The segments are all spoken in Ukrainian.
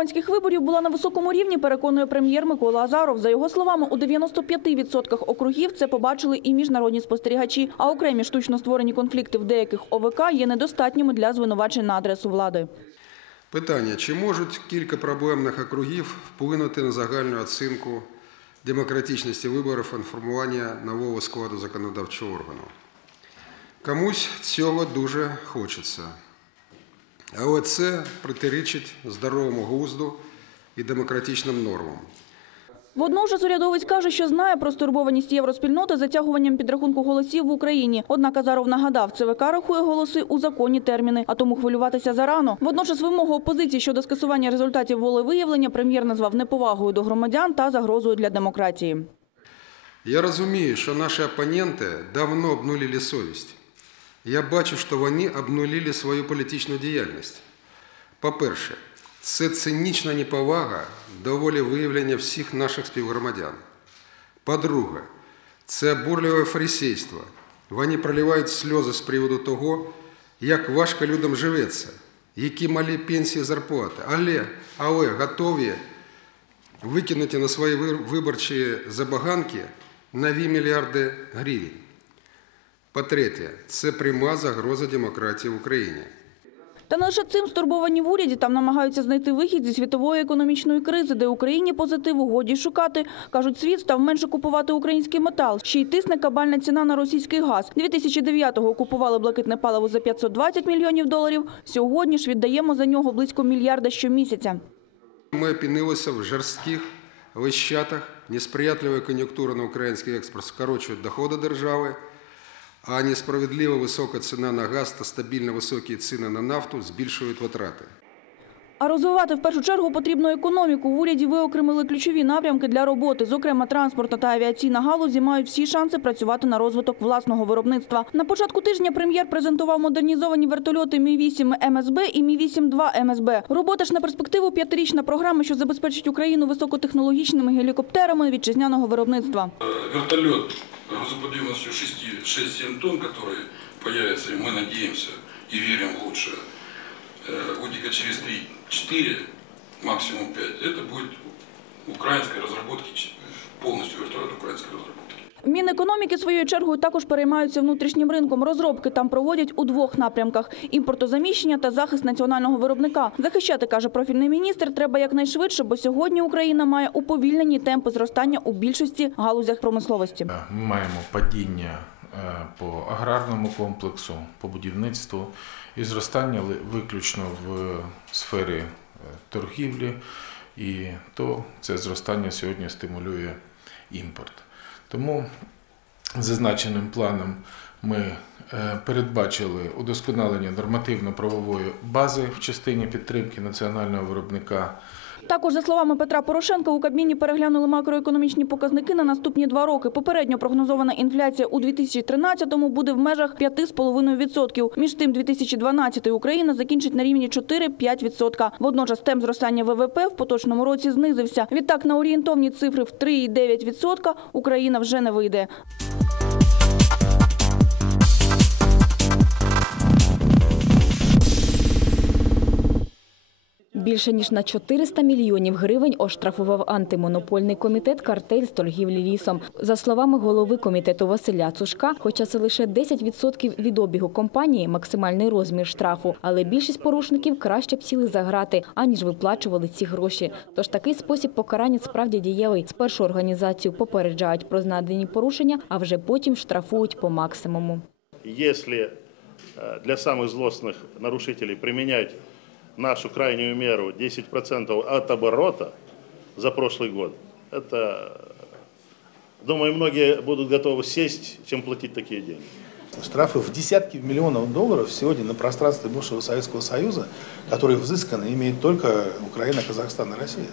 Парламентських виборів була на високому рівні, переконує прем'єр Микола Азаров. За його словами, у 95% округів це побачили і міжнародні спостерігачі. А окремі штучно створені конфлікти в деяких ОВК є недостатніми для звинувачень на адресу влади. Питання: чи можуть кілька проблемних округів вплинути на загальну оцінку демократичності виборів і формування нового складу законодавчого органу? Комусь цього дуже хочеться. Але це протирічить здоровому глузду і демократичним нормам. Водночас урядовець каже, що знає про стурбованість євроспільноти затягуванням підрахунку голосів в Україні. Однак Азаров нагадав, ЦВК рахує голоси у законні терміни, а тому хвилюватися зарано. Водночас вимогу опозиції щодо скасування результатів волевиявлення прем'єр назвав неповагою до громадян та загрозою для демократії. Я розумію, що наші опоненти давно обнулили совість. Я бачу, що вони обнулили свою політичну діяльність. По-перше, це цинічна неповага до волевиявлення всіх наших співгромадян. По-друге, це бурливе фарисейство. Вони проливають сльози з приводу того, як важко людям живеться, які малі пенсії зарплати. Але, але готові викинути на свої виборчі забаганки нові мільярди гривень. По-третє, це пряма загроза демократії в Україні. Та не лише цим стурбовані в уряді там намагаються знайти вихід зі світової економічної кризи, де Україні позитиву годі шукати. Кажуть, світ став менше купувати український метал. Ще й тисне кабальна ціна на російський газ. 2009-го купували блакитне паливо за 520 мільйонів доларів. Сьогодні ж віддаємо за нього близько мільярда щомісяця. Ми опинилися в жорстких лищатах, несприятлива кон'юнктура на український експорт скорочує доходи держави, а несправедливо висока ціна на газ та стабільно високі ціни на нафту збільшують витрати. А розвивати в першу чергу потрібну економіку. В уряді виокремили ключові напрямки для роботи. Зокрема, транспортна та авіаційна галузі мають всі шанси працювати на розвиток власного виробництва. На початку тижня прем'єр презентував модернізовані вертольоти Мі-8 МСБ і Мі-8-2 МСБ. Робота ж на перспективу п'ятирічна програма, що забезпечить Україну високотехнологічними гелікоптерами вітчизняного виробництва. Вертолет грузоподъемностью 6-7 тонн, который появится, и мы надеемся и верим в лучшее, э, годика через 3-4, максимум 5, это будет украинской разработки, полностью вертолет украинской разработки. Мінекономіки своєю чергою також переймаються внутрішнім ринком. Розробки там проводять у двох напрямках: імпортозаміщення та захист національного виробника. Захищати каже профільний міністр. Треба якнайшвидше, бо сьогодні Україна має уповільнені темпи зростання у більшості галузях промисловості. Ми маємо падіння е, по аграрному комплексу, по будівництву і зростання виключно в сфері е, торгівлі, і то це зростання сьогодні стимулює імпорт. Тому зазначеним планом ми е, передбачили удосконалення нормативно-правової бази в частині підтримки національного виробника. Також, за словами Петра Порошенка, у Кабміні переглянули макроекономічні показники на наступні два роки. Попередньо прогнозована інфляція у 2013-му буде в межах 5,5%. Між тим, 2012 Україна закінчить на рівні 4-5%. Водночас темп зростання ВВП в поточному році знизився. Відтак на орієнтовні цифри в 3,9% Україна вже не вийде. Більше ніж на 400 мільйонів гривень оштрафував антимонопольний комітет картель з торгівлі лісом. За словами голови комітету Василя Цушка, хоча це лише 10% від обігу компанії, максимальний розмір штрафу, але більшість порушників краще б сіли за грати, аніж виплачували ці гроші. Тож такий спосіб покарання справді дієвий. Спершу організацію попереджають про знадані порушення, а вже потім штрафують по максимуму. Если э, для самых злостных нарушителей применять нашу крайнюю меру 10% от оборота за прошлый год, это, думаю, многие будут готовы сесть, чем платить такие деньги. Штрафы в десятки миллионов долларов сегодня на пространстве бывшего Советского Союза, которые взысканы, имеет только Украина, Казахстан и Россия.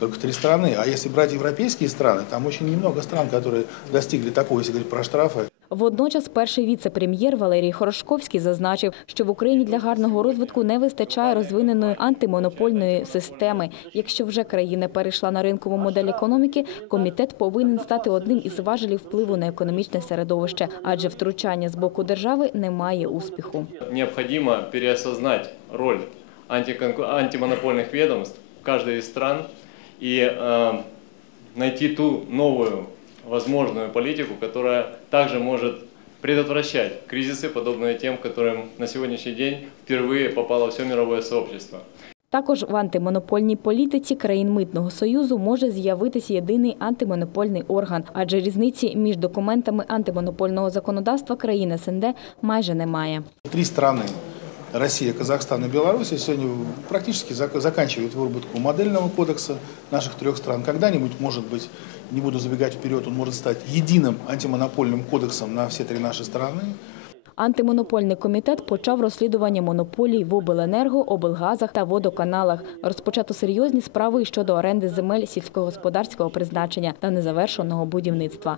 Только три страны. А если брать европейские страны, там очень немного стран, которые достигли такого, если говорить про штрафы. Водночас перший віце-прем'єр Валерій Хорошковський зазначив, що в Україні для гарного розвитку не вистачає розвиненої антимонопольної системи. Якщо вже країна перейшла на ринкову модель економіки, комітет повинен стати одним із важелів впливу на економічне середовище, адже втручання з боку держави не має успіху. Необходимо переосознать роль антимонопольных ведомств в каждой из стран и э, найти ту новую возможную политику, которая также может предотвращать кризисы, подобные тем, которым на сегодняшний день впервые попало все мировое сообщество. Також в антимонопольній політиці країн Митного союзу може з'явитися єдиний антимонопольний орган, адже різниці між документами антимонопольного законодавства країн СНД майже немає. Три страны – Россия, Казахстан и Беларусь – сегодня практически зак- заканчивают выработку модельного кодекса наших трех стран. Когда-нибудь, может быть, не буду забегать вперед, он может стать единым антимонопольным кодексом на все три наши страны. Антимонопольний комітет почав розслідування монополій в обленерго, облгазах та водоканалах. Розпочато серйозні справи щодо оренди земель сільськогосподарського призначення та незавершеного будівництва.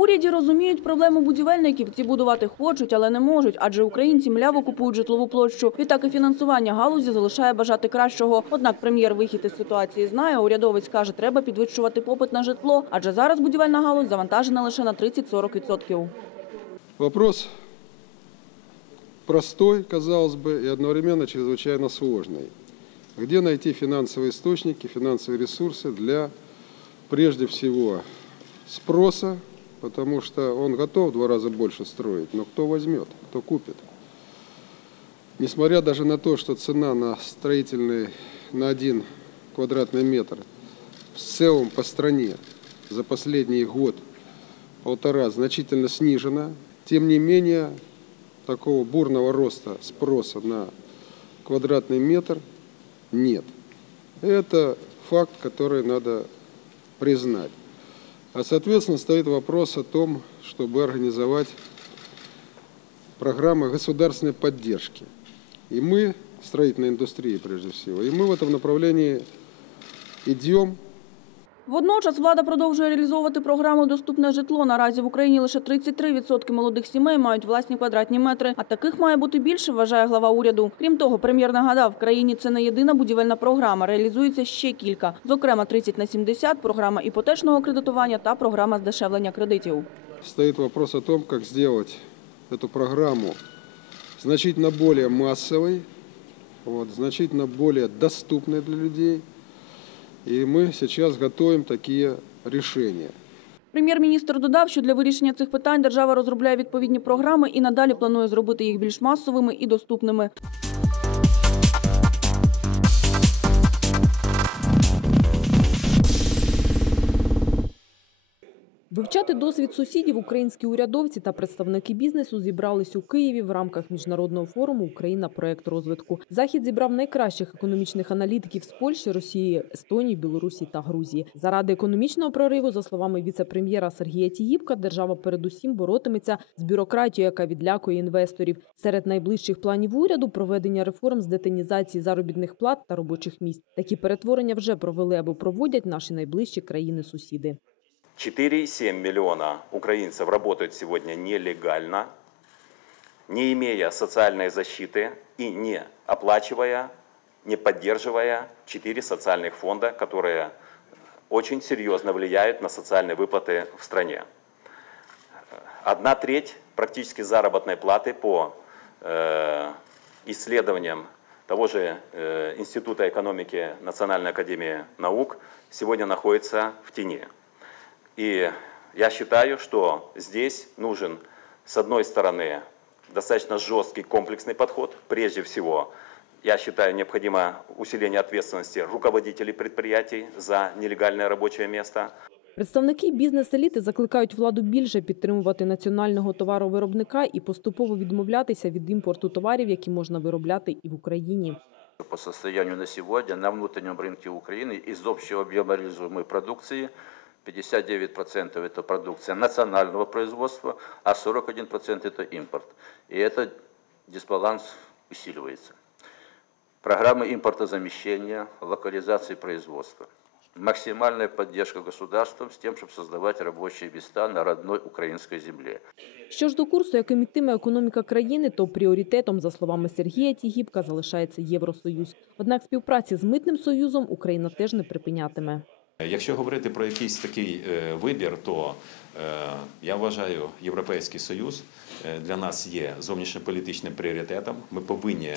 уряді розуміють проблему будівельників. Ці будувати хочуть, але не можуть, адже українці мляво купують житлову площу. Відтак і фінансування галузі залишає бажати кращого. Однак прем'єр вихід із ситуації знає. Урядовець каже, треба підвищувати попит на житло, адже зараз будівельна галузь завантажена лише на 30-40%. Вопрос простой, казалось бы, и одновременно чрезвычайно сложный. Где найти финансовые источники, финансовые ресурсы для, прежде всего, спроса, потому что он готов в два раза больше строить, но кто возьмет, кто купит? Несмотря даже на то, что цена на строительный, на один квадратный метр в целом по стране за последний год полтора значительно снижена. Тем не менее, такого бурного роста спроса на квадратный метр нет. Это факт, который надо признать. А соответственно стоит вопрос о том, чтобы организовать программы государственной поддержки. И мы, строительной индустрии прежде всего, и мы в этом направлении идем, Водночас влада продовжує реалізовувати програму «Доступне житло». Наразі в Україні лише 33% молодих сімей мають власні квадратні метри. А таких має бути більше, вважає глава уряду. Крім того, прем'єр нагадав, в країні це не єдина будівельна програма. Реалізується ще кілька. Зокрема, 30 на 70, програма іпотечного кредитування та програма здешевлення кредитів. стоит вопрос о том, как сделать эту программу значительно более массовой, вот, значительно более доступной для людей. И ми зараз готуємо такі рішення. Прем'єр-міністр додав, що для вирішення цих питань держава розробляє відповідні програми і надалі планує зробити їх більш масовими і доступними. Вивчати досвід сусідів українські урядовці та представники бізнесу зібрались у Києві в рамках міжнародного форуму Україна проект розвитку. Захід зібрав найкращих економічних аналітиків з Польщі, Росії, Естонії, Білорусі та Грузії. Заради економічного прориву, за словами віце-прем'єра Сергія Тігіпка, держава передусім боротиметься з бюрократією, яка відлякує інвесторів. Серед найближчих планів уряду проведення реформ з детинізації заробітних плат та робочих місць. Такі перетворення вже провели або проводять наші найближчі країни-сусіди. 4,7 миллиона украинцев работают сегодня нелегально, не имея социальной защиты и не оплачивая, не поддерживая четыре социальных фонда, которые очень серьезно влияют на социальные выплаты в стране. Одна треть практически заработной платы по э, исследованиям того же э, Института экономики Национальной академии наук сегодня находится в тени. И я считаю, что здесь нужен, с одной стороны, достаточно жесткий комплексный подход. Прежде всего, я считаю, необходимо усиление ответственности руководителей предприятий за нелегальное рабочее место. Представники бізнес-еліти закликають владу більше підтримувати національного товаровиробника і поступово відмовлятися від імпорту товарів, які можна виробляти і в Україні. По состоянию на сегодня на внутреннем рынке Украины из общего объема реализуемой продукции 59% это продукция национального производства, а 41% это импорт. И этот дисбаланс усиливается. Программы импортозамещения, локализации производства. Максимальная поддержка государством с тем, чтобы создавать рабочие места на родной украинской земле. Що ж до курсу, яким йтиме економіка країни, то пріоритетом, за словами Сергія Тігіпка, залишається Євросоюз. Однак співпраці з митним союзом Україна теж не припинятиме. Якщо говорити про якийсь такий е, вибір, то е, я вважаю, Європейський Союз е, для нас є зовнішньополітичним пріоритетом. Ми повинні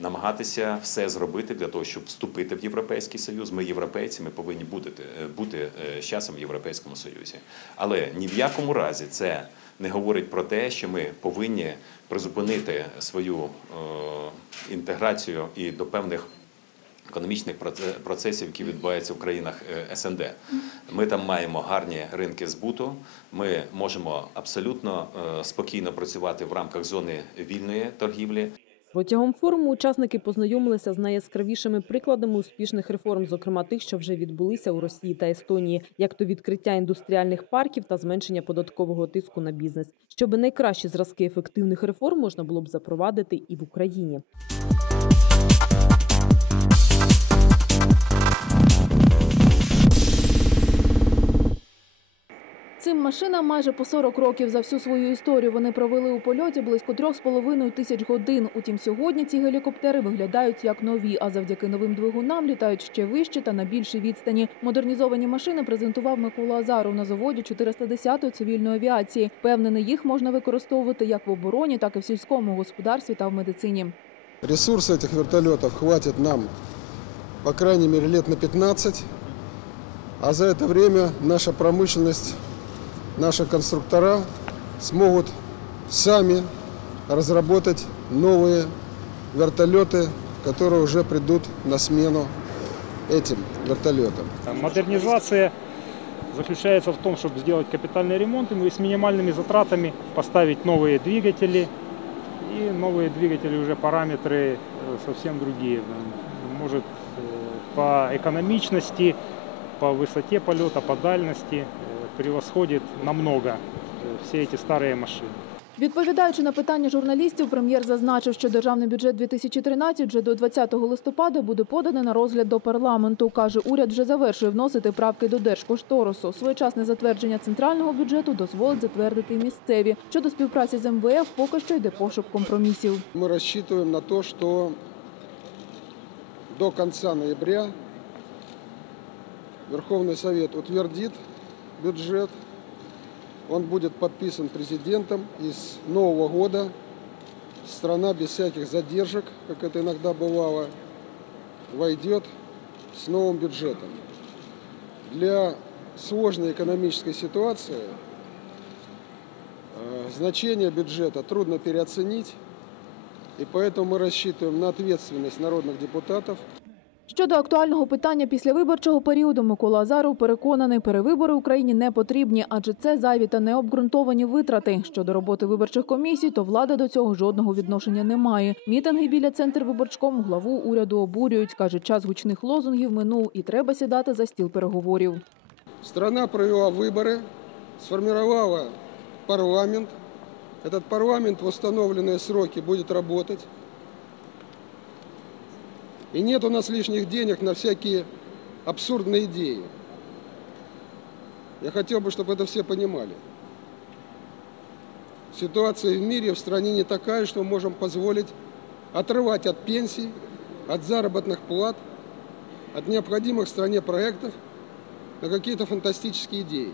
намагатися все зробити для того, щоб вступити в Європейський Союз. Ми європейці, ми повинні бути, бути з часом в Європейському Союзі. Але ні в якому разі це не говорить про те, що ми повинні призупинити свою інтеграцію і до певних економічних проце- процесів, які відбуваються в країнах е, СНД. Ми там маємо гарні ринки збуту. Ми можемо абсолютно е, спокійно працювати в рамках зони вільної торгівлі. Протягом форуму учасники познайомилися з найяскравішими прикладами успішних реформ, зокрема тих, що вже відбулися у Росії та Естонії, як то відкриття індустріальних парків та зменшення податкового тиску на бізнес. Щоби найкращі зразки ефективних реформ можна було б запровадити і в Україні. Цим машинам майже по 40 років за всю свою історію вони провели у польоті близько 3,5 тисяч годин. Утім, сьогодні ці гелікоптери виглядають як нові, а завдяки новим двигунам літають ще вище та на більшій відстані. Модернізовані машини презентував Микола Азаров на заводі 410-ї цивільної авіації. Певнений, їх можна використовувати як в обороні, так і в сільському господарстві та в медицині. Ресурсы этих вертолетов хватит нам, по крайней мере, лет на 15. А за это время наша промышленность, наши конструктора смогут сами разработать новые вертолеты, которые уже придут на смену этим вертолетам. Модернизация заключается в том, чтобы сделать капитальный ремонт и с минимальными затратами поставить новые двигатели. И новые двигатели уже параметры э, совсем другие. Может э, по экономичности, по высоте полета, по дальности э, превосходит намного э, все эти старые машины. Відповідаючи на питання журналістів, прем'єр зазначив, що державний бюджет 2013 вже до 20 листопада буде поданий на розгляд до парламенту. Каже, уряд вже завершує вносити правки до держкошторису. Своєчасне затвердження центрального бюджету дозволить затвердити і місцеві. Щодо співпраці з МВФ, поки що йде пошук компромісів. Мы рассчитываем на то, что до конца ноября Верховный Совет утвердит бюджет. Он будет подписан президентом. И с Нового года страна без всяких задержек, как это иногда бывало, войдет с новым бюджетом. Для сложной экономической ситуации э, значение бюджета трудно переоценить. И поэтому мы рассчитываем на ответственность народных депутатов Щодо актуального питання післявиборчого періоду, Микола Азаров переконаний, перевибори Україні не потрібні, адже це зайві та необґрунтовані витрати. Щодо роботи виборчих комісій, то влада до цього жодного відношення не має. Мітинги біля центр виборчком главу уряду обурюють. каже, час гучних лозунгів минув і треба сідати за стіл переговорів. Страна провела выборы, сформировала парламент. Этот парламент в установленные сроки будет работать. И нет у нас лишних денег на всякие абсурдные идеи. Я хотел бы, чтобы это все понимали. Ситуация в мире, в стране не такая, что мы можем позволить отрывать от пенсий, от заработных плат, от необходимых стране проектов на какие-то фантастические идеи.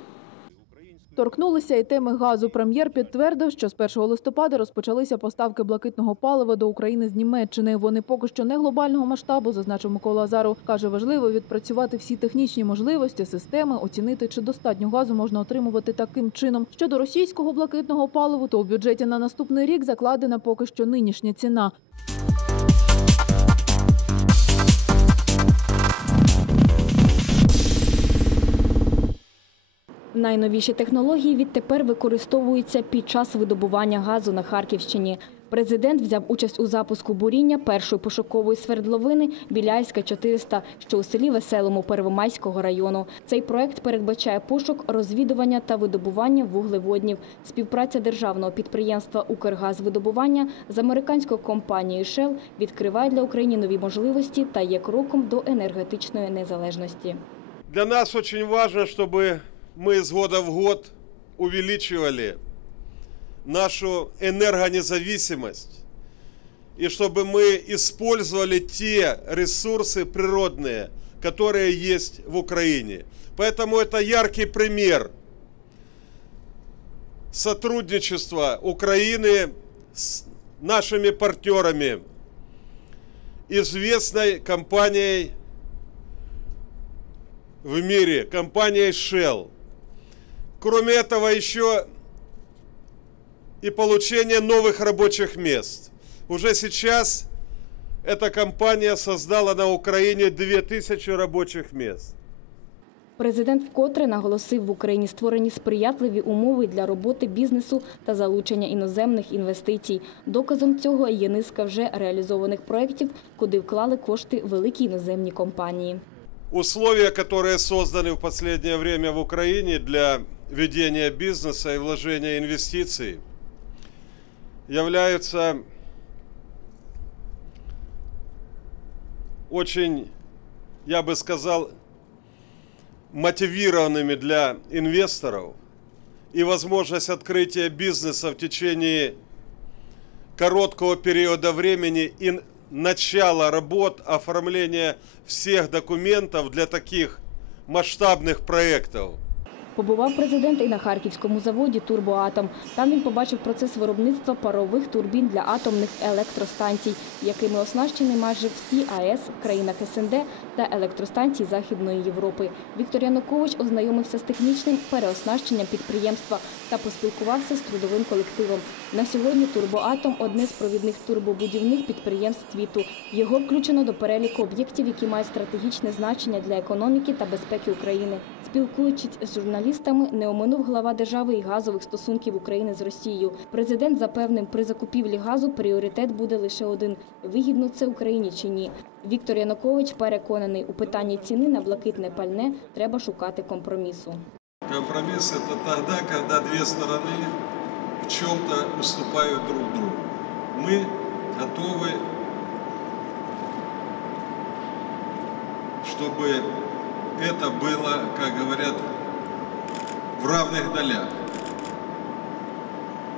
Торкнулися і теми газу. Прем'єр підтвердив, що з 1 листопада розпочалися поставки блакитного палива до України з Німеччини. Вони поки що не глобального масштабу, зазначив Микола Азаров. Каже, важливо відпрацювати всі технічні можливості, системи, оцінити, чи достатньо газу можна отримувати таким чином. Щодо російського блакитного паливу, то у бюджеті на наступний рік закладена поки що нинішня ціна. Найновіші технології відтепер використовуються під час видобування газу на Харківщині. Президент взяв участь у запуску буріння першої пошукової свердловини Біляйська 400, що у селі Веселому Первомайського району. Цей проект передбачає пошук, розвідування та видобування вуглеводнів. Співпраця державного підприємства «Укргазвидобування» з американською компанією Shell відкриває для України нові можливості та є кроком до енергетичної незалежності. Для нас очень важно, чтобы мы с года в год увеличивали нашу энергонезависимость и чтобы мы использовали те ресурсы природные, которые есть в Украине. Поэтому это яркий пример сотрудничества Украины с нашими партнерами, известной компанией в мире, компанией Shell. Кроме этого, еще и получение новых рабочих мест. Уже сейчас эта компания создала на Украине 2000 рабочих мест. Президент вкотре наголосив, в Україні створені сприятливі умови для роботи бізнесу та залучення іноземних інвестицій. Доказом цього є низка вже реалізованих проєктів, куди вклали кошти великі іноземні компанії. Условия, которые созданы в последнее время в Украине для ведения бизнеса и вложения инвестиций, являются очень, я бы сказал, мотивированными для инвесторов и возможность открытия бизнеса в течение короткого периода времени и начала работ, оформления всех документов для таких масштабных проектов. Побував президент і на харківському заводі «Турбоатом». Там він побачив процес виробництва парових турбін для атомних електростанцій, якими оснащені майже всі АЕС в країнах СНД та електростанцій Західної Європи. Віктор Янукович ознайомився з технічним переоснащенням підприємства та поспілкувався з трудовим колективом. На сьогодні «Турбоатом» – одне з провідних турбобудівних підприємств світу. Його включено до переліку об'єктів, які мають стратегічне значення для економіки та безпеки України. Спілкуючись з журналістами, не оминув глава держави і газових стосунків України з Росією. Президент запевнив, при закупівлі газу пріоритет буде лише один – вигідно це Україні чи ні. Віктор Янукович переконаний, у питанні ціни на блакитне пальне треба шукати компромісу. Компромисс – это тогда, когда две стороны в чем-то уступают друг другу. Мы готовы, чтобы это было, как говорят, в равных долях.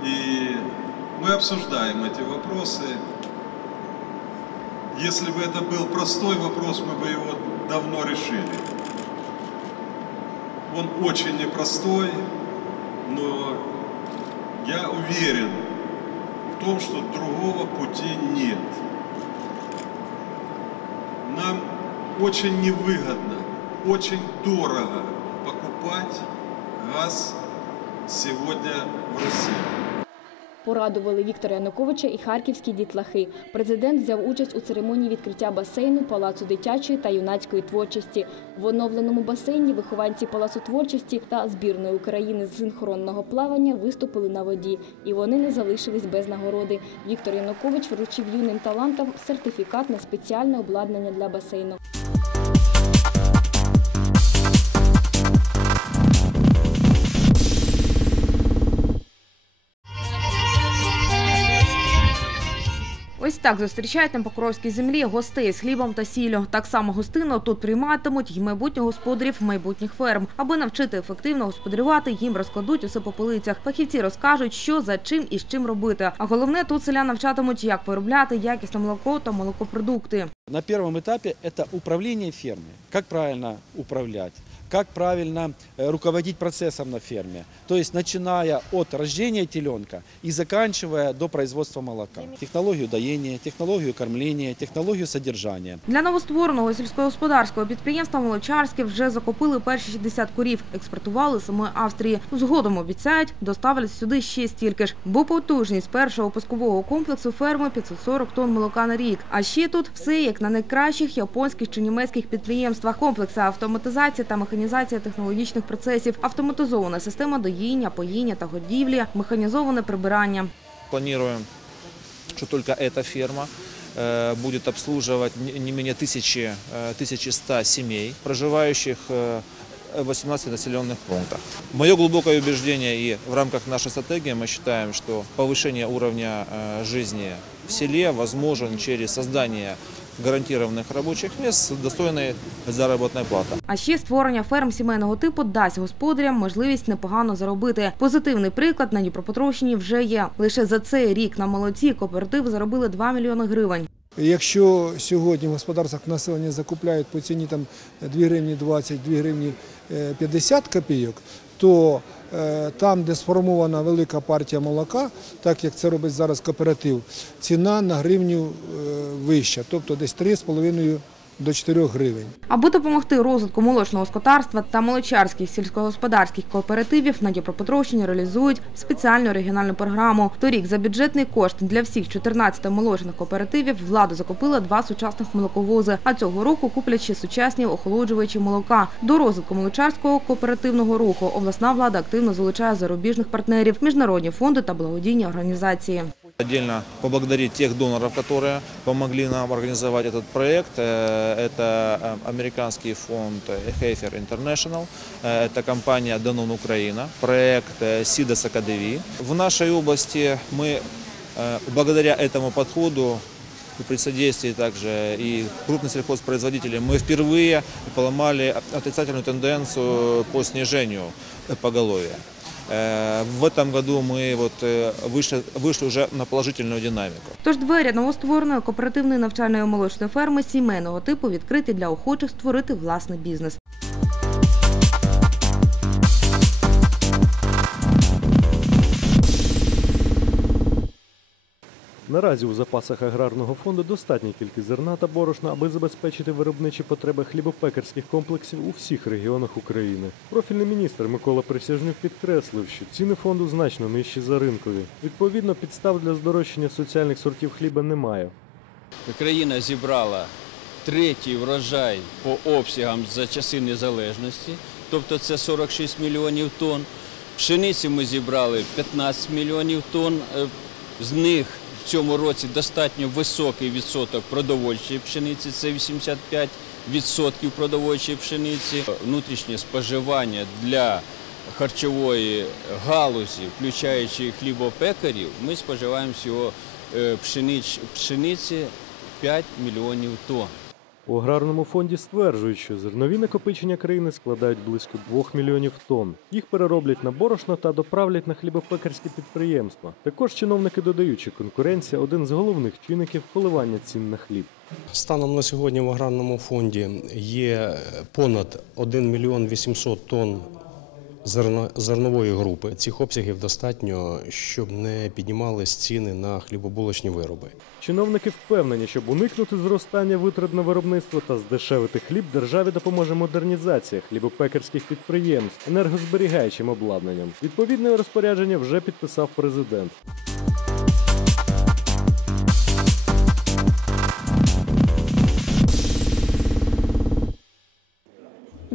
И мы обсуждаем эти вопросы. Если бы это был простой вопрос, мы бы его давно решили. Он очень непростой, но я уверен в том, что другого пути нет. Нам очень невыгодно, очень дорого покупать газ сегодня в России. Порадували Віктора Януковича і харківські дітлахи. Президент взяв участь у церемонії відкриття басейну Палацу дитячої та юнацької творчості. В оновленому басейні вихованці Палацу творчості та збірної України з синхронного плавання виступили на воді. І вони не залишились без нагороди. Віктор Янукович вручив юним талантам сертифікат на спеціальне обладнання для басейну. Ось так зустрічають на Покровській землі гостей з хлібом та сіллю. Так само гостинно тут прийматимуть й майбутніх господарів майбутніх ферм. Аби навчити ефективно господарювати, їм розкладуть усе по полицях. Фахівці розкажуть, що за чим і з чим робити. А головне, тут селян навчатимуть, як виробляти якісне молоко та молокопродукти. На первом этапе это управление фермой. Как правильно управлять, как правильно э, руководить процессом на ферме. То есть начиная от рождения теленка и заканчивая до производства молока. Технологию доения, технологию кормления, технологию содержания. Для новоствореного сільськогосподарського підприємства Молочарське вже закупили перші 60 корів, експортували саме Австрії. Згодом обіцяють доставлять сюди ще стільки ж, бо потужність першого пускового комплексу ферми 540 тонн молока на рік. А ще тут все як на найкращих японських чи німецьких підприємствах. Комплекси автоматизації та механізація технологічних процесів, автоматизована система доїння, поїння та годівлі, механізоване прибирання. Планируем, что только эта ферма э, будет обслуживать не не менее тысячи, э, 1100 семей, проживающих э, в 18 населенных пунктах. Мое глубокое убеждение и в рамках нашей стратегии мы считаем, что повышение уровня э, жизни в селе возможен через создание гарантированных рабочих мест с достойной заработной платой. А ще створення ферм сімейного типу дасть господарям можливість непогано заробити. Позитивний приклад на Дніпропетровщині вже є. Лише за цей рік на молоці кооперативи заробили 2 мільйони гривень. Якщо сьогодні в господарствах населення закупляють по ціні там 2 гривні 20, 2 гривні е, 50 копійок, то е, там, де сформована велика партія молока, так як це робить зараз кооператив, ціна на гривню е, вища, тобто десь 3,5 до 4 гривень. Аби допомогти розвитку молочного господарства та молочарських сільськогосподарських кооперативів на Дніпропетровщині реалізують спеціальну регіональну програму. Торік за бюджетний кошт для всіх 14 молочних кооперативів влада закупила два сучасних молоковози, а цього року куплять ще сучасні охолоджувачі молока. До розвитку молочарського кооперативного руху обласна влада активно залучає зарубіжних партнерів, міжнародні фонди та благодійні організації. Отдельно поблагодарить тех доноров, которые помогли нам организовать этот проект. Э, Это э, американский фонд Heifer International, э, это компания Danone Украина, проект Sidas Academy. В нашей области мы благодаря этому подходу при содействии также и крупных сельхозпроизводителей мы впервые поломали отрицательную тенденцию по снижению поголовья. Э, В этом году мы вот э, вышли, вышли уже на положительную динамику. Тож двері новоствореної кооперативної навчальної молочної ферми сімейного типу відкриті для охочих створити власний бізнес. Наразі у запасах аграрного фонду достатня кількість зерна та борошна, аби забезпечити виробничі потреби хлібопекарських комплексів у всіх регіонах України. Профільний міністр Микола Присяжнюк підкреслив, що ціни фонду значно нижчі за ринкові. Відповідно, підстав для здорожчання соціальних сортів хліба немає. Україна зібрала третій врожай по обсягам за часи незалежності, тобто це 46 мільйонів тонн. Пшениці ми зібрали 15 мільйонів тонн. Е, З них цьому році достатньо високий відсоток продовольчої пшениці, це 85% продовольчої пшениці. Внутрішнє споживання для харчової галузі, включаючи хлібопекарів, ми споживаємо всього е, пшениці 5 мільйонів тонн. У аграрному фонді стверджують, що зернові накопичення країни складають близько 2 мільйонів тонн. Їх перероблять на борошно та доправлять на хлібопекарські підприємства. Також чиновники додають, що конкуренція один з головних чинників коливання цін на хліб. Станом на сьогодні в аграрному фонді є понад 1 мільйон 800 тонн зернової групи. Цих обсягів достатньо, щоб не піднімались ціни на хлібобулочні вироби. Чиновники впевнені, щоб уникнути зростання витрат на виробництво та здешевити хліб, державі допоможе модернізація хлібопекарських підприємств енергозберігаючим обладнанням. Відповідне розпорядження вже підписав президент.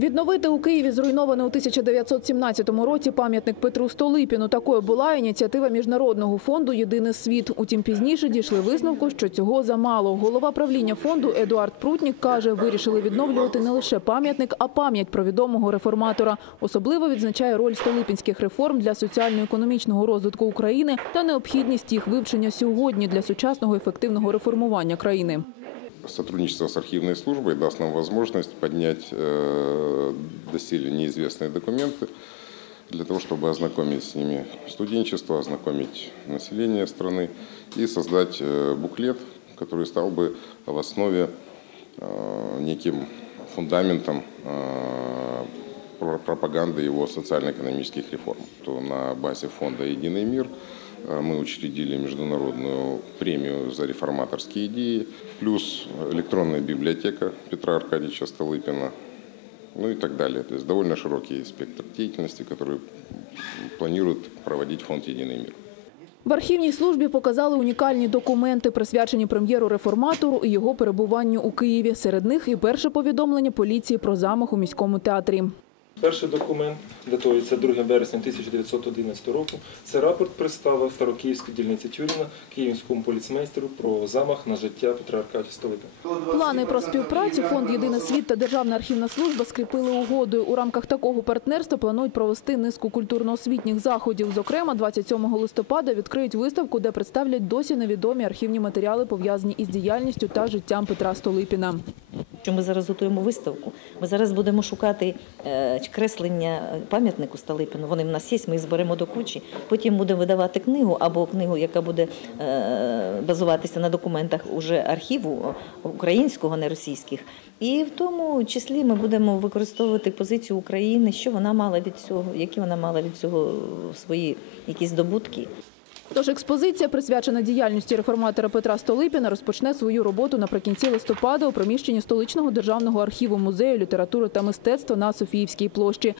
Відновити у Києві зруйнований у 1917 році пам'ятник Петру Столипіну. Такою була ініціатива міжнародного фонду Єдиний світ. Утім, пізніше дійшли висновку, що цього замало. Голова правління фонду Едуард Прутнік каже, вирішили відновлювати не лише пам'ятник, а пам'ять про відомого реформатора. Особливо відзначає роль столипінських реформ для соціально-економічного розвитку України та необхідність їх вивчення сьогодні для сучасного ефективного реформування країни. Сотрудничество с архивной службой даст нам возможность поднять э, доселе неизвестные документы для того, чтобы ознакомить с ними студенчество, ознакомить население страны и создать э, буклет, который стал бы в основе э, неким фундаментом э, про- пропаганды его социально-экономических реформ. То на базе фонда «Единый мир» мы учредили международную премию за реформаторские идеи, плюс электронная библиотека Петра Аркадьевича Столыпина, ну и так далее. То есть довольно широкий спектр деятельности, который планирует проводить фонд «Единый мир». В архівній службі показали унікальні документи, присвячені прем'єру-реформатору і його перебуванню у Києві. Серед них і перше повідомлення поліції про замах у міському театрі. Перший документ датується 2 вересня 1911 року. Це рапорт представив Старокиївської дільниці Тюріна київському поліцмейстеру про замах на життя Петра Аркадія Столипина. Плани про співпрацю фонд Єдиний світ та Державна архівна служба скріпили угодою. У рамках такого партнерства планують провести низку культурно-освітніх заходів. Зокрема, 27 листопада відкриють виставку, де представлять досі невідомі архівні матеріали, пов'язані із діяльністю та життям Петра Столипіна. Що ми зараз готуємо виставку. Ми зараз будемо шукати е, креслення пам'ятнику Столипіну. Вони в нас є, ми їх зберемо до кучі. Потім будемо видавати книгу або книгу, яка буде е, базуватися на документах уже архіву українського, не російських. І в тому числі ми будемо використовувати позицію України, що вона мала від цього, які вона мала від цього свої якісь здобутки. Тож експозиція, присвячена діяльності реформатора Петра Столипіна, розпочне свою роботу наприкінці листопада у приміщенні столичного державного архіву музею літератури та мистецтва на Софіївській площі.